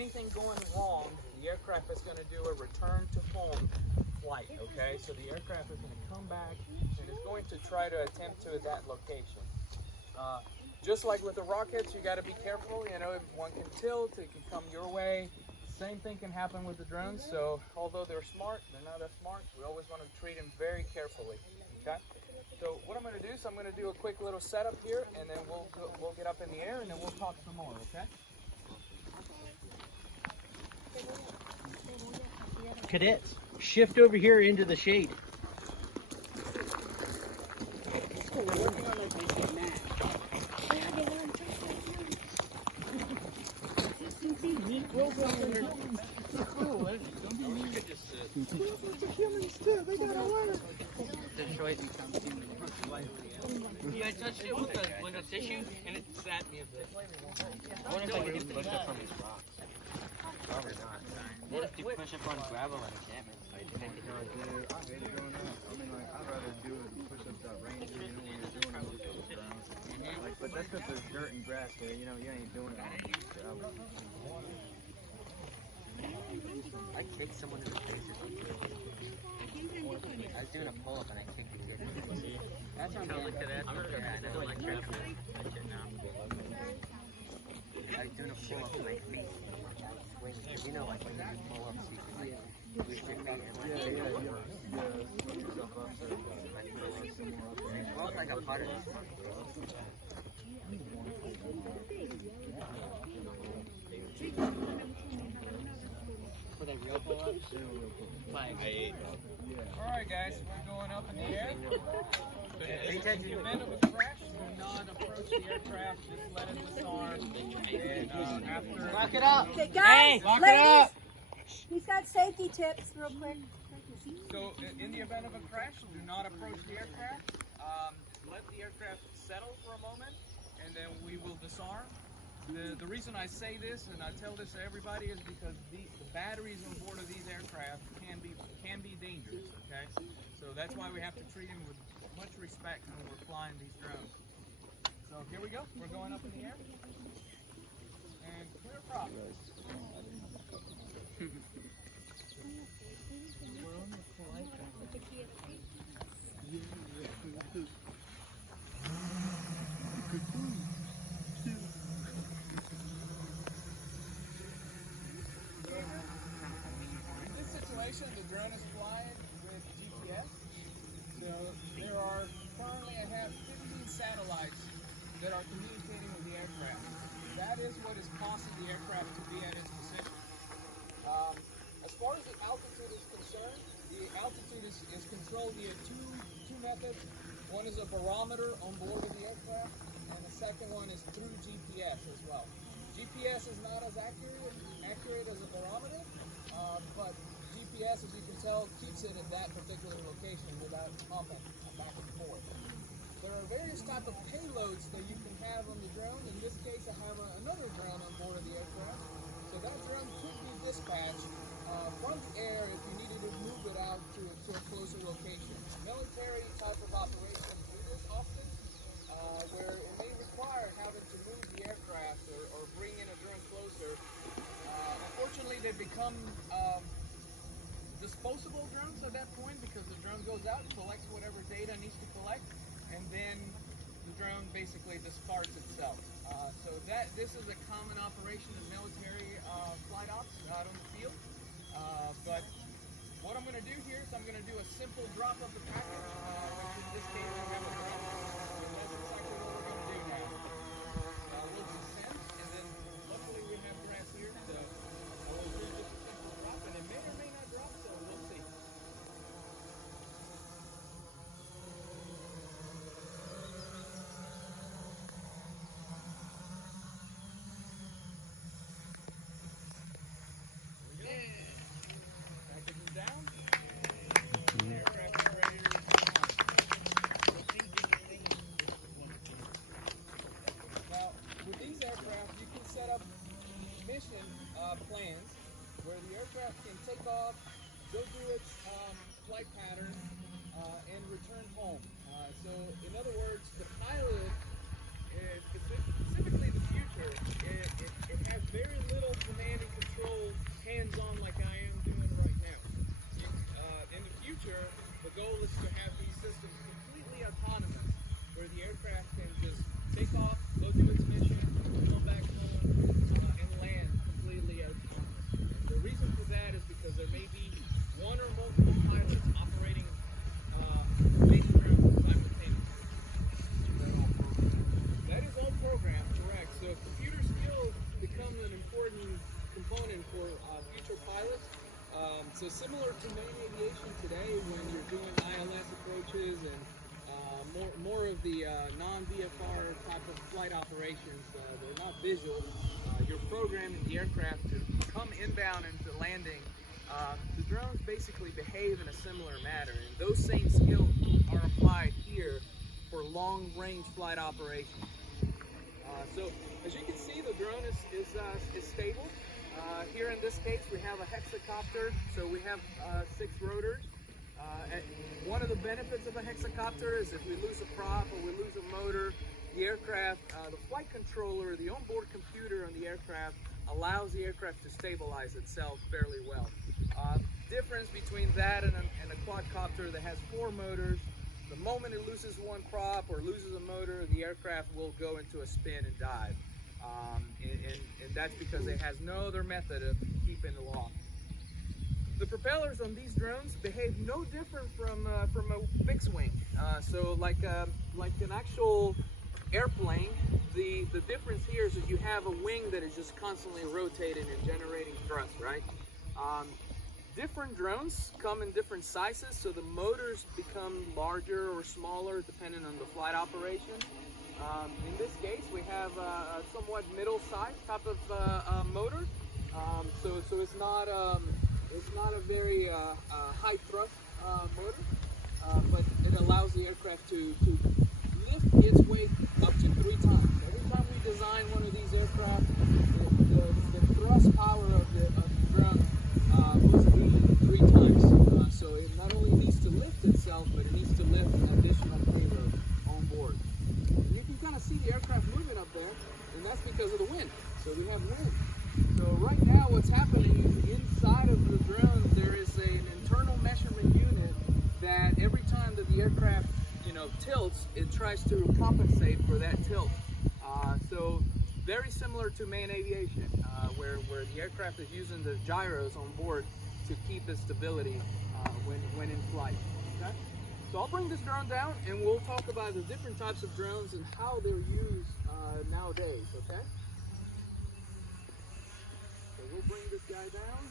anything going wrong, the aircraft is going to do a return to home flight, okay? So the aircraft is going to come back and it's going to try to attempt to that location. Just like with the rockets, you got to be careful. You know, if one can tilt, it can come your way. Same thing can happen with the drones. So although they're smart, they're not that smart. We always want to treat them very carefully. Okay. So what I'm going to do is I'm going to do a quick little setup here, and then we'll get up in the air, and then we'll talk some more. Okay. Cadets, shift over here into the shade. Yeah, I touched it with a tissue and it sat me a bit. I wonder if I could get push up from these rocks. Probably not. What if you push up on gravel and enchantment? I think I could do it. I hate doing that. I mean, like, I'd rather do it push-ups at range, you know, when you're doing it with the ground. Like, but that's because there's dirt and grass there, you know, you ain't doing it on gravel. I kicked someone in the face or something. I was doing a pull-up and I kicked the kid. That's on me. Yeah, I don't like gravel. I was doing a pull-up and my feet swinging. You know, like when you do pull-ups, you can like twist your feet and like Switch yourself up so it smells like a butter. For the real pull-ups? All right, guys, we're going up in the air. In the event of a crash, do not approach the aircraft. Just let it disarm. And after Lock it up. Okay, guys, Lock it ladies, up. he's got safety tips real quick. So, in the event of a crash, do not approach the aircraft. Let the aircraft settle for a moment, and then we will disarm. The reason I say this and I tell this to everybody is because the batteries on board of these aircraft can be dangerous. Okay, so that's why we have to treat them with much respect when we're flying these drones. So here we go. We're going up in the air, and clear prop. The drone is flying with GPS. So there are currently, I have 15 satellites that are communicating with the aircraft. That is what is causing the aircraft to be at its position. As far as the altitude is concerned, the altitude is controlled via two methods. One is a barometer on board of the aircraft, and the second one is through GPS as well. GPS is not as accurate as a barometer, but GPS, as you can tell, keeps it at that particular location without hopping back and forth. There are various types of payloads that you can have on the drone. In this case, I have another drone on board of the aircraft. So that drone could be dispatched from the air if you needed to move it out to a closer location. Military type of operations do this often, where it may require having to move the aircraft or bring in a drone closer. Unfortunately, they become disposable drones at that point, because the drone goes out, collects whatever data it needs to collect, and then the drone basically discards itself. So this is a common operation in military flight ops out on the field. But what I'm going to do here is I'm going to do a simple drop of the package, which in this case I have a drone. And that's exactly what we're going to do now. We'll descend, and then luckily we have grass here, so I will do just a simple drop, and it may or may not drop, so we'll see. Package is down. Aircraft is ready to respond. Now, with these aircraft, you can set up mission plans where the aircraft can take off, go through its flight pattern, and return home. So, in other words, the pilot, specifically the future, it has very little command and control important component for future pilots. So similar to main aviation today, when you're doing ILS approaches and more of the non-VFR type of flight operations, they're not visual. You're programming the aircraft to come inbound into landing. The drones basically behave in a similar manner, and those same skills are applied here for long-range flight operations. So as you can see, the drone is stable. Here in this case, we have a hexacopter, so we have 6 rotors. One of the benefits of a hexacopter is if we lose a prop or we lose a motor, the aircraft, the flight controller, the onboard computer on the aircraft allows the aircraft to stabilize itself fairly well. Difference between that and a quadcopter that has 4 motors, the moment it loses one prop or loses a motor, the aircraft will go into a spin and dive. And that's because it has no other method of keeping aloft. The propellers on these drones behave no different from a fixed wing. So like an actual airplane, the difference here is that you have a wing that is just constantly rotating and generating thrust, right? Different drones come in different sizes, so the motors become larger or smaller depending on the flight operation. In this case, we have a somewhat middle-sized type of motor, so it's not a very high thrust motor, but it allows the aircraft to lift its weight up to 3 times. Every time we design one of these aircraft, the thrust power of the drone must be 3 times. So it not only needs to lift itself, but it needs to lift additional payload on board. And you can kind of see the aircraft moving up there, and that's because of the wind. So we have wind. So right now what's happening inside of the drone, there is an internal measurement unit that every time that the aircraft tilts, it tries to compensate for that tilt. So very similar to main aviation, where the aircraft is using the gyros on board to keep its stability when in flight. Okay? So I'll bring this drone down and we'll talk about the different types of drones and how they're used nowadays. Okay? So we'll bring this guy down.